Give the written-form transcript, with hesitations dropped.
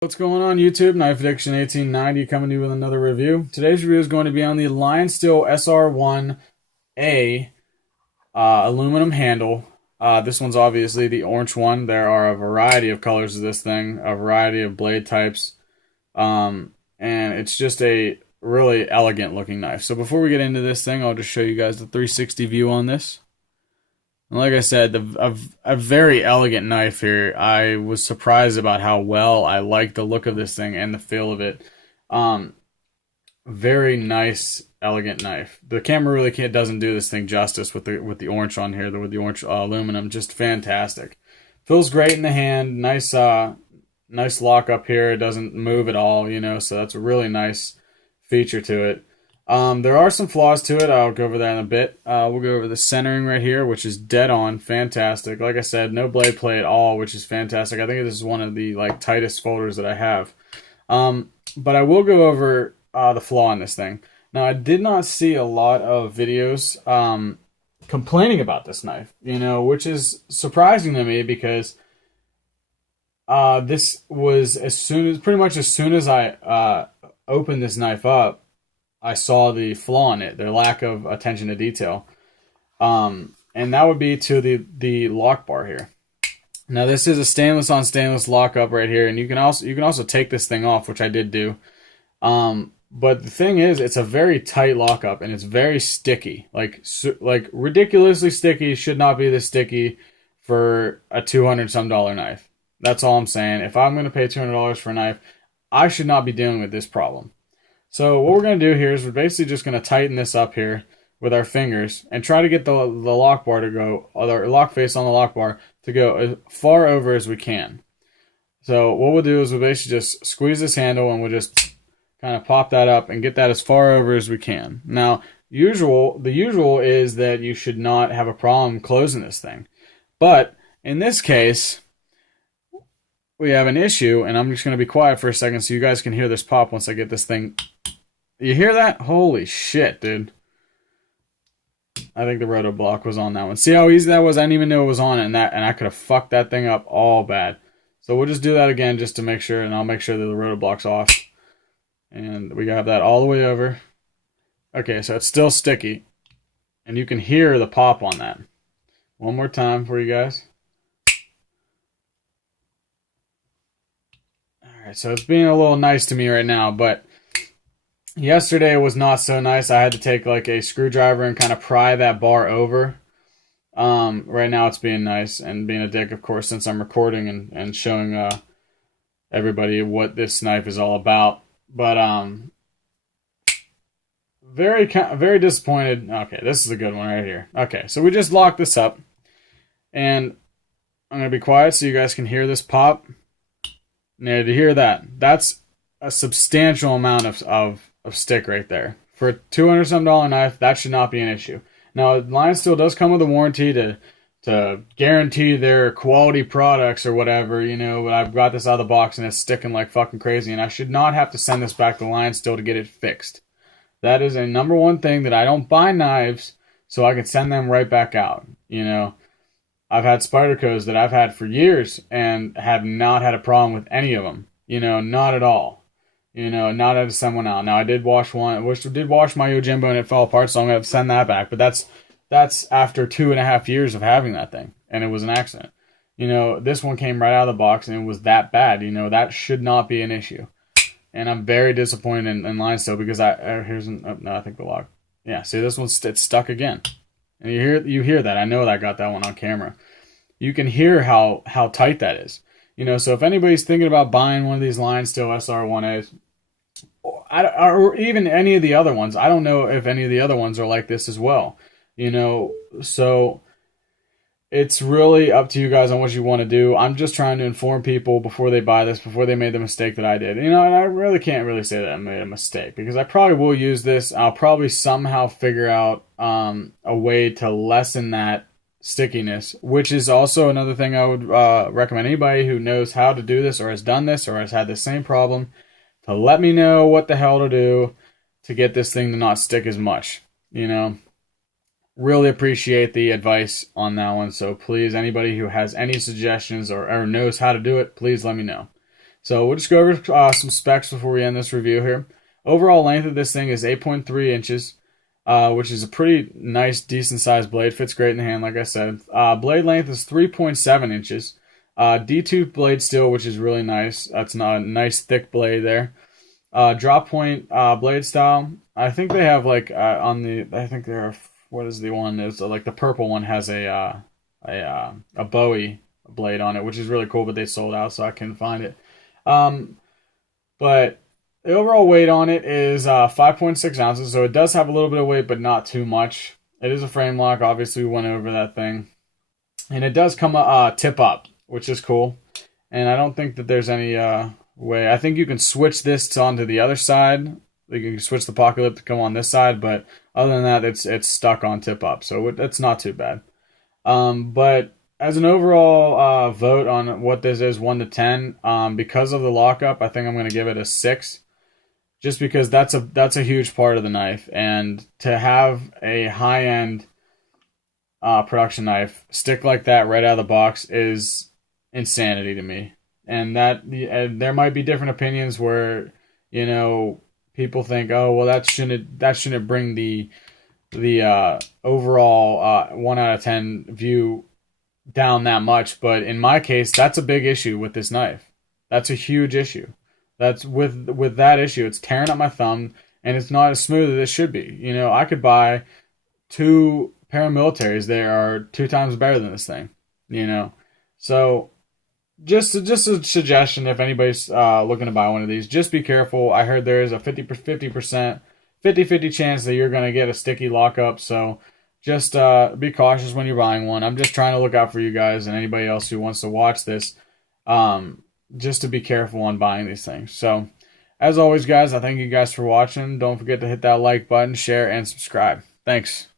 What's going on YouTube? Knife Addiction 1890 coming to you with another review. Today's review is going to be on the Lionsteel SR1A aluminum handle. This one's obviously the orange one. There are a variety of colors of this thing, a variety of blade types, and it's just a really elegant looking knife. So before we get into this thing, I'll just show you guys the 360 view on this. And like I said, a very elegant knife here. I was surprised about how well I like the look of this thing and the feel of it. Very nice, elegant knife. The camera really doesn't do this thing justice with the orange on here, with the orange aluminum. Just fantastic. Feels great in the hand. Nice nice lock up here. It doesn't move at all, you know. So that's a really nice feature to it. There are some flaws to it. I'll go over that in a bit. We'll go over the centering right here, which is dead on. Fantastic. Like I said, no blade play at all, which is fantastic. I think this is one of the tightest folders that I have. But I will go over the flaw in this thing. Now, I did not see a lot of videos complaining about this knife, you know, which is surprising to me because this was pretty much as soon as I opened this knife up, I saw the flaw in it, their lack of attention to detail. And that would be to the lock bar here. Now this is a stainless on stainless lockup right here, and you can also take this thing off, which I did do. But the thing is, it's a very tight lockup and it's very sticky, like ridiculously sticky. Should not be this sticky for a $200-some knife. That's all I'm saying. If I'm going to pay $200 for a knife, I should not be dealing with this problem. So what we're going to do here is we're basically just going to tighten this up here with our fingers and try to get the lock bar to go, or the lock face on the lock bar to go as far over as we can. So what we'll do is we'll basically just squeeze this handle and we'll just kind of pop that up and get that as far over as we can. Now, the usual is that you should not have a problem closing this thing. But in this case, we have an issue, and I'm just going to be quiet for a second so you guys can hear this pop once I get this thing. You hear that? Holy shit, dude. I think the roto block was on that one. See how easy that was? I didn't even know it was on it, and I could have fucked that thing up all bad. So we'll just do that again just to make sure, and I'll make sure that the roto block's off. And we got that all the way over. Okay, so it's still sticky. And you can hear the pop on that. One more time for you guys. Alright, so it's being a little nice to me right now, but yesterday it was not so nice. I had to take like a screwdriver and kind of pry that bar over. Right now it's being nice and being a dick, of course, since I'm recording and showing everybody what this knife is all about. But very disappointed. Okay, this is a good one right here. Okay, so we just locked this up, and I'm gonna be quiet so you guys can hear this pop. Now to hear that, that's a substantial amount of stick right there. For a $200-some knife, that should not be an issue. Now, Lionsteel does come with a warranty to guarantee their quality products or whatever, you know, but I've got this out of the box and it's sticking like fucking crazy, and I should not have to send this back to Lionsteel to get it fixed. That is a #1 thing, that I don't buy knives so I can send them right back out, you know. I've had Spydercos that I've had for years and have not had a problem with any of them, you know, not at all. You know, not had to send one out. Now, I did wash one, did wash my Yojimbo and it fell apart, so I'm going to send that back. But that's after 2.5 years of having that thing, and it was an accident. You know, this one came right out of the box, and it was that bad. You know, that should not be an issue. And I'm very disappointed in Lionsteel because I think the lock. Yeah, see, this one's it's stuck again. And you hear that. I know that I got that one on camera. You can hear how tight that is. You know, so if anybody's thinking about buying one of these Lionsteel SR1As, or even any of the other ones, I don't know if any of the other ones are like this as well. You know, so it's really up to you guys on what you want to do. I'm just trying to inform people before they buy this, before they made the mistake that I did. You know, and I really can't really say that I made a mistake, because I probably will use this. I'll probably somehow figure out a way to lessen that stickiness, which is also another thing I would recommend anybody who knows how to do this or has done this or has had the same problem to let me know what the hell to do to get this thing to not stick as much. You know, really appreciate the advice on that one. So please, anybody who has any suggestions or knows how to do it, please let me know. So we'll just go over some specs before we end this review here. Overall length of this thing is 8.3 inches, which is a pretty nice, decent sized blade. Fits great in the hand, like I said. Blade length is 3.7 inches. D2 blade steel, which is really nice. That's not a nice thick blade there. Drop point blade style. I think they have like on the. I think there are. What is the one? Is like the purple one has a Bowie blade on it, which is really cool. But they sold out, so I couldn't find it. But the overall weight on it is 5.6 ounces, so it does have a little bit of weight, but not too much. It is a frame lock. Obviously, we went over that thing, and it does come tip up, which is cool. And I don't think that there's any way. I think you can switch this onto the other side. You can switch the pocket lip to come on this side, but other than that, it's stuck on tip up, so it's not too bad. But as an overall vote on what this is, 1 to 10, because of the lockup, I think I'm going to give it a 6, just because that's a huge part of the knife, and to have a high-end production knife stick like that right out of the box is insanity to me. And that there might be different opinions where, you know, people think, oh, well, that shouldn't bring the overall 1 out of 10 view down that much. But in my case, that's a big issue with this knife. That's a huge issue. That's with that issue, it's tearing up my thumb, and it's not as smooth as it should be. You know, I could buy 2 paramilitaries that are 2 times better than this thing. You know, so just a suggestion, if anybody's looking to buy one of these, just be careful. I heard there is a 50% chance that you're going to get a sticky lockup, so just be cautious when you're buying one. I'm just trying to look out for you guys and anybody else who wants to watch this, just to be careful on buying these things. So, as always, guys, I thank you guys for watching. Don't forget to hit that like button, share, and subscribe. Thanks.